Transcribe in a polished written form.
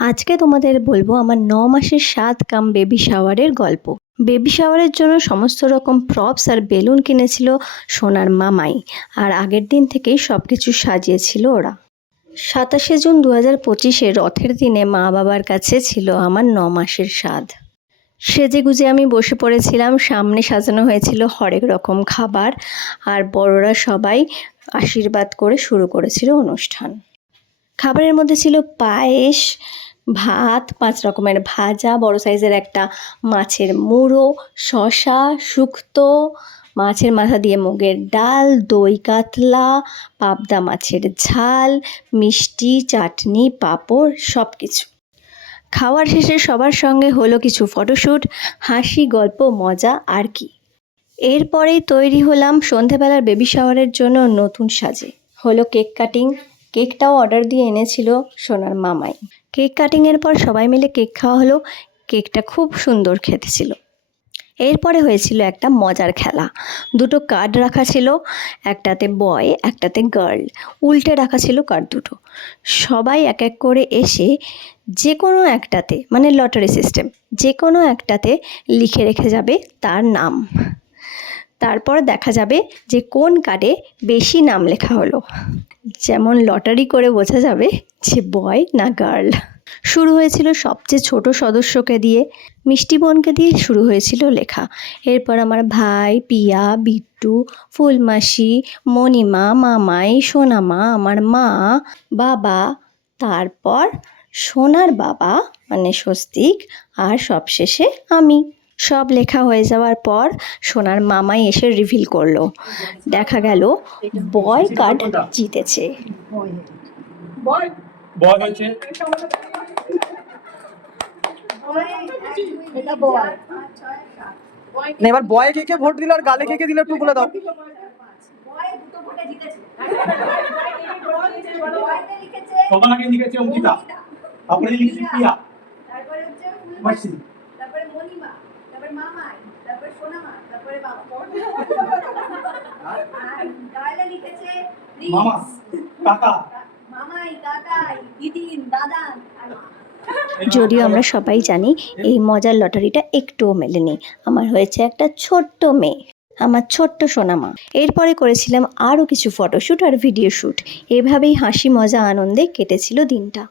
আজকে তোমাদের বলবো আমার 9 মাসের স্বাদ কাম বেবি শাওয়ারের গল্প। বেবি শাওয়ারের জন্য সমস্ত রকম প্রপস আর বেলুন কিনেছিল সোনার মামাই, আর আগের দিন থেকেই সব কিছু সাজিয়েছিল ওরা। 27শে জুন 2025-এ রথের দিনে মা বাবার কাছে ছিল আমার 9 মাসের স্বাদ। সেজে গুজে আমি বসে পড়েছিলাম, সামনে সাজানো হয়েছিল হরেক রকম খাবার, আর বড়রা সবাই আশীর্বাদ করে শুরু করেছিল অনুষ্ঠান। খাবারের মধ্যে ছিল পায়েস, ভাত, 5 রকমের ভাজা, বড় সাইজের একটা মাছের মুড়ো, শসা, শুক্তো, মাছের মাথা দিয়ে মুগের ডাল, দই কাতলা, পাবদা মাছের ঝাল, মিষ্টি, চাটনি, পাঁপড়, সব কিছু। খাওয়ার শেষে সবার সঙ্গে হলো কিছু ফটোশ্যুট, হাসি, গল্প, মজা আর কি। এরপরেই তৈরি হলাম সন্ধেবেলার বেবি শাওয়ারের জন্য নতুন সাজে। হলো কেক কাটিং। কেকটাও অর্ডার দিয়ে এনেছিল সোনার মামাই। কেক কাটিংয়ের পর সবাই মিলে কেক খাওয়া হলো। কেকটা খুব সুন্দর খেতে ছিল। এরপরে হয়েছিল একটা মজার খেলা। 2টো কার্ড রাখা ছিল, একটাতে বয় একটাতে গার্ল, উল্টে রাখা ছিল কার্ড দুটো। সবাই এক এক করে এসে যে কোনো একটাতে, মানে লটারি সিস্টেম, যে কোনো একটাতে লিখে রেখে যাবে তার নাম। তারপর দেখা যাবে যে কোন কার্ডে বেশি নাম লেখা হলো, যেমন লটারি করে বোঝা যাবে যে বয় না গার্ল। শুরু হয়েছিল সবচেয়ে ছোট সদস্যকে দিয়ে, মিষ্টি বোনকে দিয়ে শুরু হয়েছিল লেখা। এরপর আমার ভাই, পিয়া, বিট্টু, ফুলমাসি, মণিমা, মামাই, সোনামা, আমার মা, বাবা, তারপর সোনার বাবা মানে স্বস্তিক, আর সবশেষে আমি। সব লেখা হয়ে যাওয়ার পর সোনার মামাই এসে রিভিল করলো। দেখা গেল বয় কার্ড জিতেছে। এবার বয় কে কে ভোট দিল আর গালে কে কে দিল একটু বলে দাও। সবার আগে লিখেছে অঙ্কিতা, তারপরে লিখেছে প্রিয়া, তারপরে হচ্ছে ফুলমাসি, তারপরে মণিমা, তারপরে মামাই, তারপরে সোনামা, তারপরে বাবা। আর গালে লিখেছে মামা, কাকা, মামাই, কাকাই, দিদিন, দাদান আর মা। যদিও আমরা সবাই জানি এই মজার লটারিটা একটুও মেলেনি। আমার হয়েছে একটা ছোট্ট মেয়ে, আমার ছোট্ট সোনামা। এরপরে করেছিলাম আরও কিছু ফটোশ্যুট আর ভিডিও শ্যুট। এভাবেই হাসি মজা আনন্দে কেটেছিল দিনটা।